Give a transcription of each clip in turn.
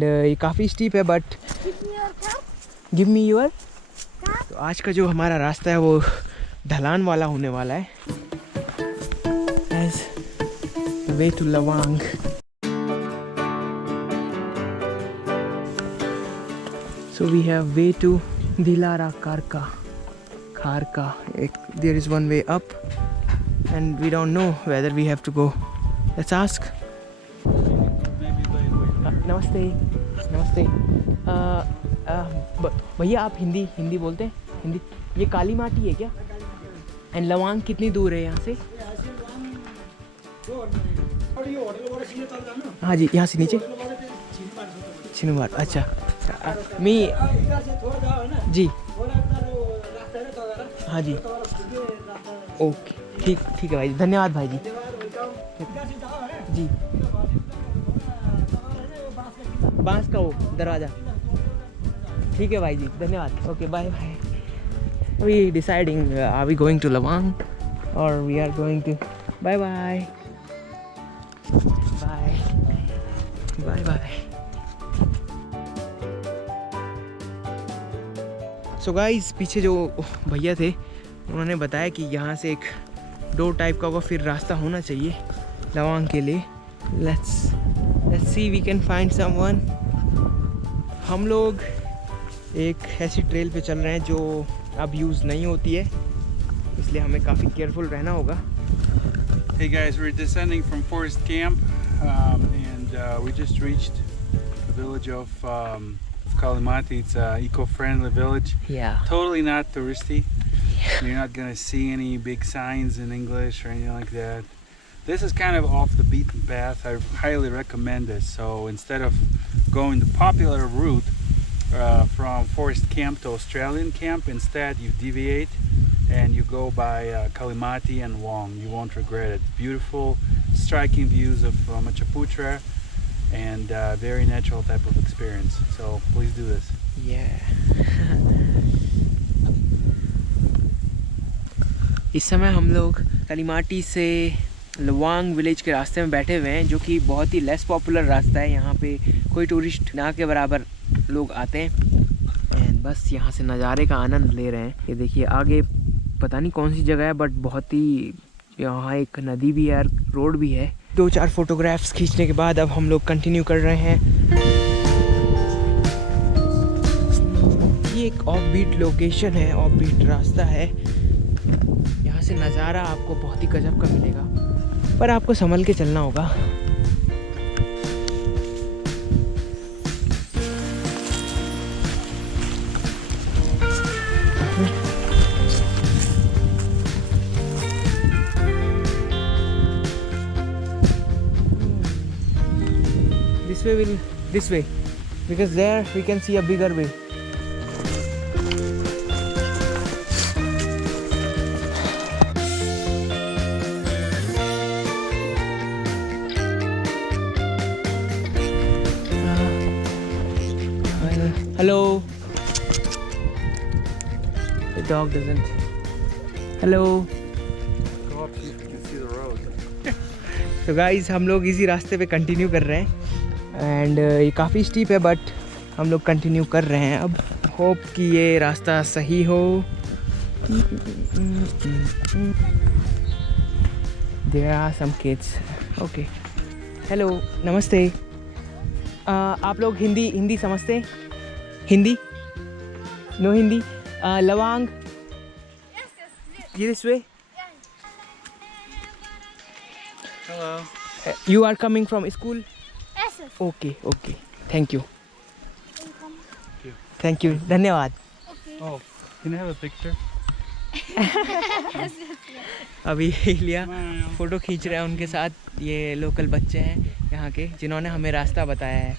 And ये काफ़ी steep है बट गिव मी योर। तो आज का जो हमारा रास्ता है वो ढलान वाला होने वाला है। एज वे टू लवांग। So we have way to Dilara Kharka. There is one way up and we don't know whether we have to go. Let's ask. नमस्ते नमस्ते। भैया आप हिंदी बोलते हैं? हिंदी। ये काली माटी है क्या? एंड लवांग कितनी दूर है यहाँ से? हाँ जी, यहाँ से नीचे छिनुबार। अच्छा मी जी, हाँ जी, ओके ठीक है भाई जी, धन्यवाद भाई जी। जी, बांस का वो दरवाज़ा, ठीक है भाई जी, धन्यवाद। Okay bye bye. We deciding are we going to लवांग और we are going to. Bye bye bye bye bye. So guys, पीछे जो भैया थे उन्होंने बताया कि यहाँ से एक दो टाइप का होगा, फिर रास्ता होना चाहिए लवांग के लिए। Let's see we can find someone. हम लोग एक ऐसी ट्रेल पे चल रहे हैं जो अब यूज़ नहीं होती है, इसलिए हमें काफ़ी केयरफुल रहना होगा। Hey guys, we're descending from Forest Camp and we just reached the village of Kalimati. It's an eco-friendly village. Yeah. Totally not touristy. You're not gonna see any big signs in English or anything like that. This is kind of off the beaten path. I highly recommend this. So instead of going the popular route from Forest Camp to Australian Camp, instead you deviate and you go by Kalimati and Lawang. You won't regret it. Beautiful, striking views of Machaputra and very natural type of experience. So please do this. Yeah. इस समय हम लोग कलिमाटी से लवांग village के रास्ते में बैठे हुए हैं, जो कि बहुत ही लेस पॉपुलर रास्ता है। यहाँ पे कोई टूरिस्ट ना के बराबर लोग आते हैं एंड बस यहाँ से नज़ारे का आनंद ले रहे हैं। ये देखिए आगे पता नहीं कौन सी जगह है बट बहुत ही, यहाँ एक नदी भी है, रोड भी है। 2-4 फोटोग्राफ्स खींचने के बाद अब हम लोग कंटिन्यू कर रहे हैं। ये एक ऑफ बीट लोकेशन है, ऑफ बीट रास्ता है। यहाँ से नज़ारा आपको बहुत ही गजब का मिलेगा, पर आपको संभल के चलना होगा। This way because there we can see a bigger way. Hello. The dog doesn't. Hello. Go up, you can see the road. So guys, हम लोग इसी रास्ते पे कंटिन्यू कर रहे हैं एंड ये काफ़ी स्टीप है बट हम लोग कंटिन्यू कर रहे हैं। अब होप कि ये रास्ता सही हो। There are some kids. Okay. Hello, नमस्ते। आप लोग हिंदी समझते हैं? हिंदी? नो हिंदी? लवांग? This way? Hello. You are coming from school? Yes. Okay. Thank you. Welcome. Thank you. धन्यवाद। Okay. Oh, can I have a picture? अभी लिया फ़ोटो खींच रहे हैं उनके साथ। ये लोकल बच्चे हैं यहाँ के जिन्होंने हमें रास्ता बताया है।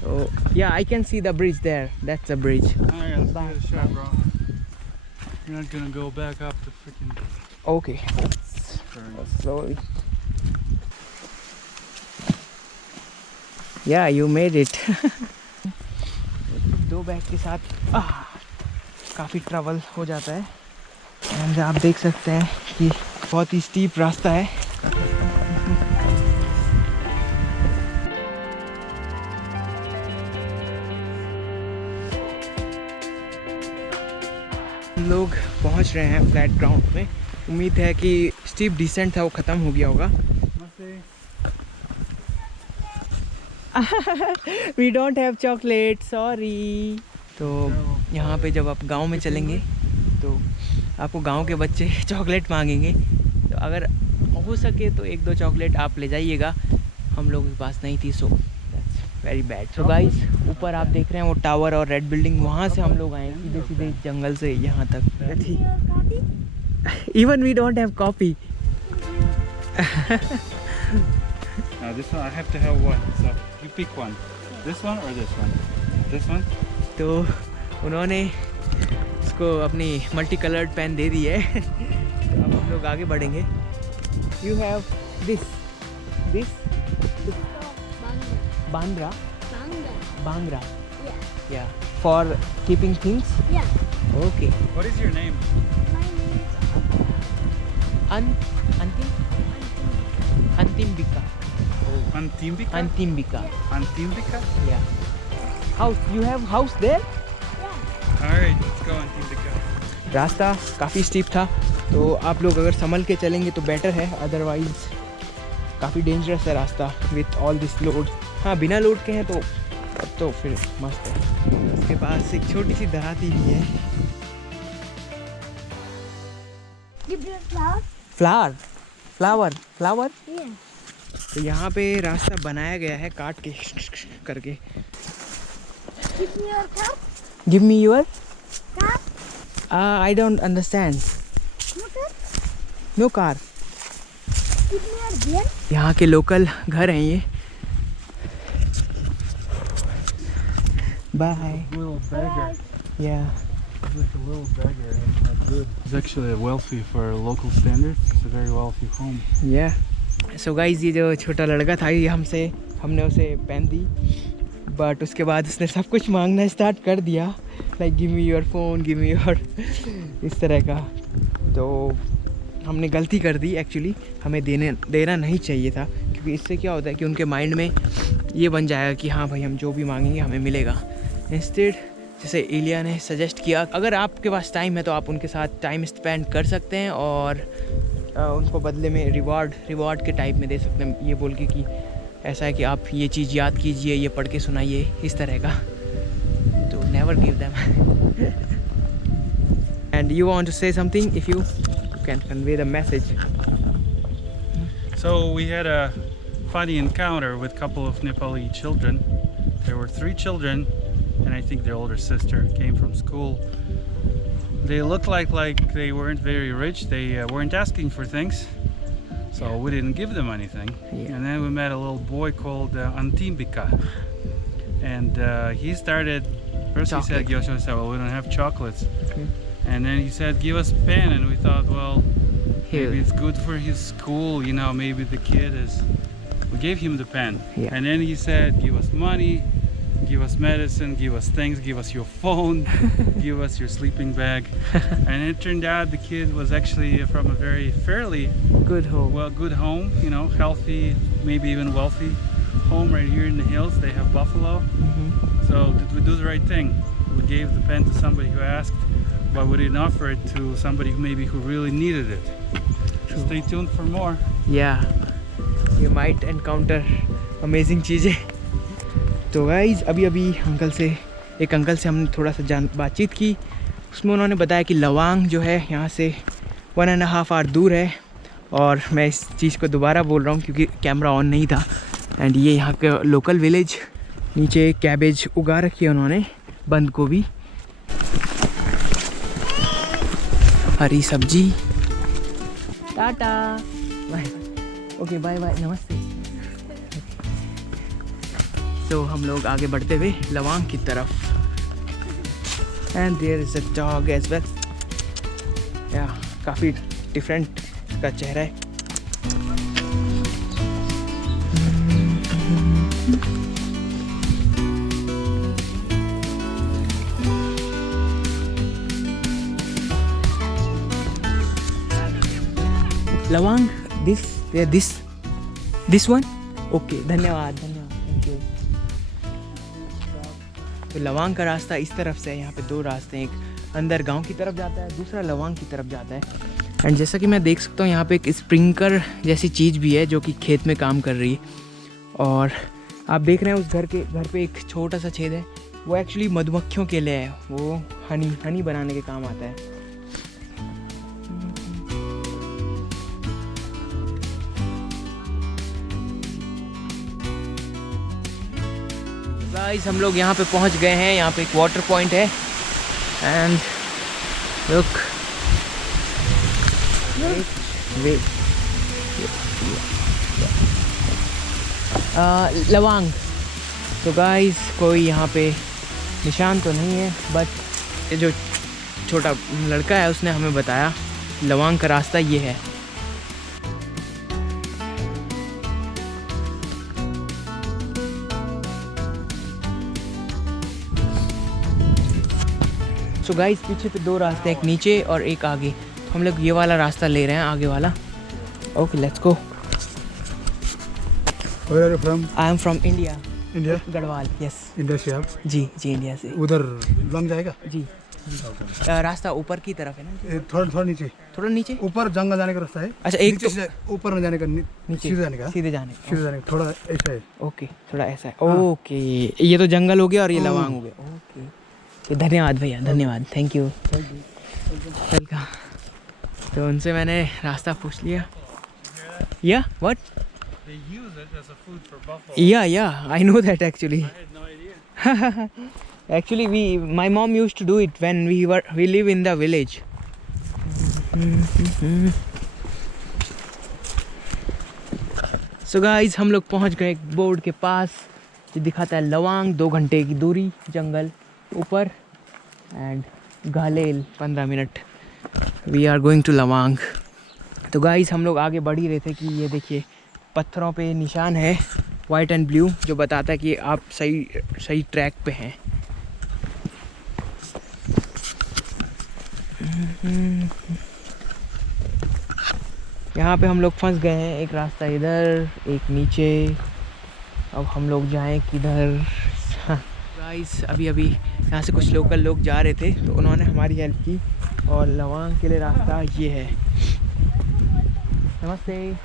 So yeah, I can see the bridge there. That's the bridge. Alright, let's give it a shot, bro. You're not gonna go back up the freaking. Okay. Slowly. Yeah, you made it. दो bag के साथ काफ़ी travel हो जाता है and आप देख सकते हैं कि बहुत ही स्टीप रास्ता है। हम लोग पहुंच रहे हैं फ्लैट ग्राउंड में। उम्मीद है कि स्टीप डिसेंट था वो ख़त्म हो गया होगा। We don't have chocolate, sorry. तो यहाँ पे जब आप गांव में चलेंगे तो आपको गांव के बच्चे चॉकलेट मांगेंगे, तो अगर हो सके तो 1-2 चॉकलेट आप ले जाइएगा। हम लोगों के पास नहीं थी, so that's very bad. So guys, ऊपर आप देख रहे हैं वो टावर और रेड बिल्डिंग, वहाँ से हम लोग आए सीधे सीधे जंगल से यहाँ तक। Even we don't have copy. This one I have to have one, so you pick one. This one or this one? This one? तो उन्होंने उसको अपनी मल्टी कलर्ड पेन दे दी है। तो अब हम लोग आगे बढ़ेंगे। यू हैव दिस बांद्रा बांग्रा या for keeping things. Okay. What is your name? Antimbika. Antimbika? Antimbika Antimbika? या house. You have house there. Alright, let's go Antimbika. रास्ता काफ़ी स्टीप था, तो आप लोग अगर संभल के चलेंगे तो बेटर है, अदरवाइज़ काफ़ी डेंजरस है रास्ता विथ ऑल दिस लोड। हाँ, बिना लोड के हैं तो फिर मस्त है। उसके पास एक छोटी सी दराती भी है। फ्लावर। तो यहाँ पे रास्ता बनाया गया है काट के करके। Give me your. I don't understand. No car. यहाँ के लोकल घर हैं ये। बाय। Little beggar. या He's like a little beggar. That's not good. He's actually wealthy for local standards. It's a very wealthy home. या so guys, ये जो छोटा लड़का था ये हमने उसे पेन दी, बट उसके बाद उसने सब कुछ मांगना स्टार्ट कर दिया, like give me your phone, give me your इस तरह का। तो हमने गलती कर दी एक्चुअली, हमें देना नहीं चाहिए था, क्योंकि इससे क्या होता है कि उनके माइंड में ये बन जाएगा कि हाँ भाई हम जो भी मांगेंगे हमें मिलेगा। इंस्टेड, जैसे इलिया ने सजेस्ट किया, अगर आपके पास टाइम है तो आप उनके साथ टाइम स्पेंड कर सकते हैं और उनको बदले में रिवॉर्ड के टाइप में दे सकते हैं, ये बोल के कि ऐसा है कि आप ये चीज़ याद कीजिए, ये पढ़ के सुनाइए, इस तरह का। तो never give them. And you want to say something, if you can convey the message. So we had a funny encounter with a couple of Nepali children. There were 3 children, and I think their older sister came from school. They looked like they weren't very rich. They weren't asking for things, so we didn't give them anything. Yeah. And then we met a little boy called Antimbika, and he started. First Chocolate. he said, "Yosho said, well, we don't have chocolates." Okay. And then he said, "Give us a pen," and we thought, well, Here. maybe it's good for his school. You know, maybe the kid is. We gave him the pen, Yeah. and then he said, "Give us money. Give us medicine, give us things, give us your phone, give us your sleeping bag." And it turned out the kid was actually from a very fairly Good home. good home, you know, healthy, maybe even wealthy home right here in the hills. They have buffalo. So did we do the right thing? We gave the pen to somebody who asked, but we didn't offer it to somebody who really needed it. True. Stay tuned for more. Yeah, you might encounter amazing चीज़ें। तो guys, अभी एक uncle से हमने थोड़ा सा बातचीत की। उसमें उन्होंने बताया कि लवांग जो है यहाँ से 1.5 आवर दूर है, और मैं इस चीज़ को दोबारा बोल रहा हूँ क्योंकि कैमरा ऑन नहीं था। एंड ये यहाँ के लोकल विलेज, नीचे कैबेज उगा रखी है उन्होंने, बंद गोभी, हरी सब्जी। Tata, bye. Okay, bye bye, नमस्ते। तो हम लोग आगे बढ़ते हुए लवांग की तरफ। And there is a dog as well. या काफ़ी डिफरेंट का चेहरा है। लवांग, दिस वन। ओके, धन्यवाद, थैंक यू। तो लवांग का रास्ता इस तरफ से है। यहाँ पे 2 रास्ते हैं, एक अंदर गांव की तरफ जाता है, दूसरा लवांग की तरफ जाता है। एंड जैसा कि मैं देख सकता हूँ यहाँ पे एक स्प्रिंकलर जैसी चीज़ भी है जो कि खेत में काम कर रही है। और आप देख रहे हैं उस घर पे एक छोटा सा छेद है, वो एक्चुअली मधुमक्खियों के लिए है, वो हनी बनाने के काम आता है। गाइस हम लोग यहाँ पे पहुँच गए हैं। यहाँ पे एक वाटर पॉइंट है एंड लुक लवांग। तो गाइस कोई यहाँ पे निशान तो नहीं है, बट ये जो छोटा लड़का है उसने हमें बताया लवांग का रास्ता ये है। सो गाइस पीछे पे दो रास्ते, एक नीचे और एक आगे। तो हम लोग ये वाला रास्ता ले रहे हैं, आगे वाला। Okay let's go. Where are you from? I am from India, India. Garhwal. Yes India से आप जी इंडिया से। उधर लॉन्ग जाएगा? जी रास्ता ऊपर की तरफ है ना? थोड़ा नीचे, थोड़ा नीचे ऊपर जंगल जाने का रास्ता है। अच्छा एक नीचे से ऊपर में जाने का, नीचे सीधे जाने का, सीधे जाने का। थोड़ा ऐसा है। ओके थोड़ा ऐसा है। ओके ये तो जंगल हो गया और ये लवांग हो गया। ओके धन्यवाद भैया, धन्यवाद, थैंक यू, वेलकम। तो उनसे मैंने रास्ता पूछ लिया। या what? They use it as a food for buffalo. Yeah, I know that actually. I had no idea. Actually, my mom used to do it when we live in the village. So guys, हम लोग पहुंच गए एक board के पास, ये दिखाता है लवांग 2 घंटे की दूरी, जंगल ऊपर, एंड घालेल 15 minute. We are going to लवांग। तो गाइस हम लोग आगे बढ़ ही रहे थे कि ये देखिए पत्थरों पे निशान है वाइट एंड ब्लू, जो बताता है कि आप सही ट्रैक पे हैं। यहाँ पे हम लोग फंस गए हैं, एक रास्ता इधर एक नीचे। अब हम लोग जाएं किधर? गाइस अभी यहाँ से कुछ लोकल लोग जा रहे थे तो उन्होंने हमारी हेल्प की, और लवांग के लिए रास्ता ये है। नमस्ते।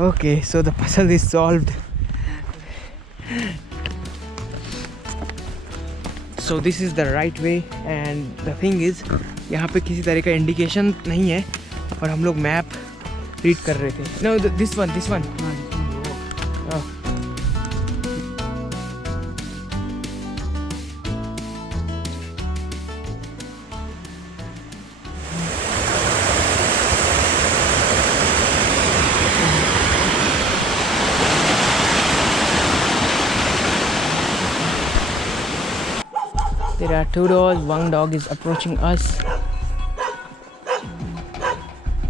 Okay, so the puzzle is solved. So this is the right way, and the thing is यहाँ पे किसी तरह का इंडिकेशन नहीं है और हम लोग मैप रीड कर रहे थे। No, this one. Oh. There are 2 dogs. One dog is approaching us.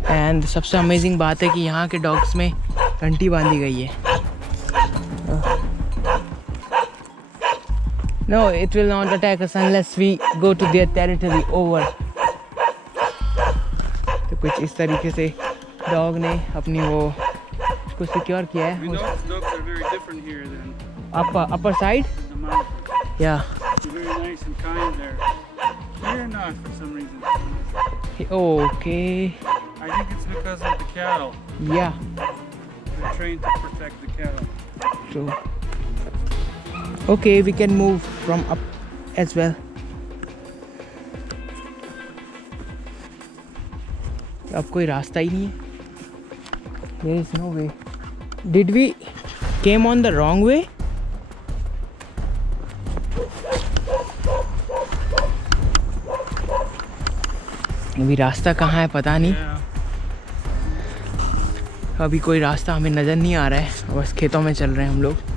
And सबसे अमेजिंग बात है कि यहाँ के डॉग्स में घंटी बांधी गई है। No, it will not attack us unless we go to their territory over. तो कुछ इस तरीके से डॉग ने अपनी वो उसको सिक्योर किया है। We know dogs are very different here than Upper side? the mountains. Yeah. They're very nice and kind there. Here not for some reason. Okay. I think it's because of the cattle. Yeah. They're trained to protect the cattle. True. Okay, we can move from up as well. अब कोई रास्ता ही नहीं है. There is no way. Did we came on the wrong way? अभी रास्ता कहाँ है पता नहीं. अभी कोई रास्ता हमें नज़र नहीं आ रहा है, बस खेतों में चल रहे हैं हम लोग.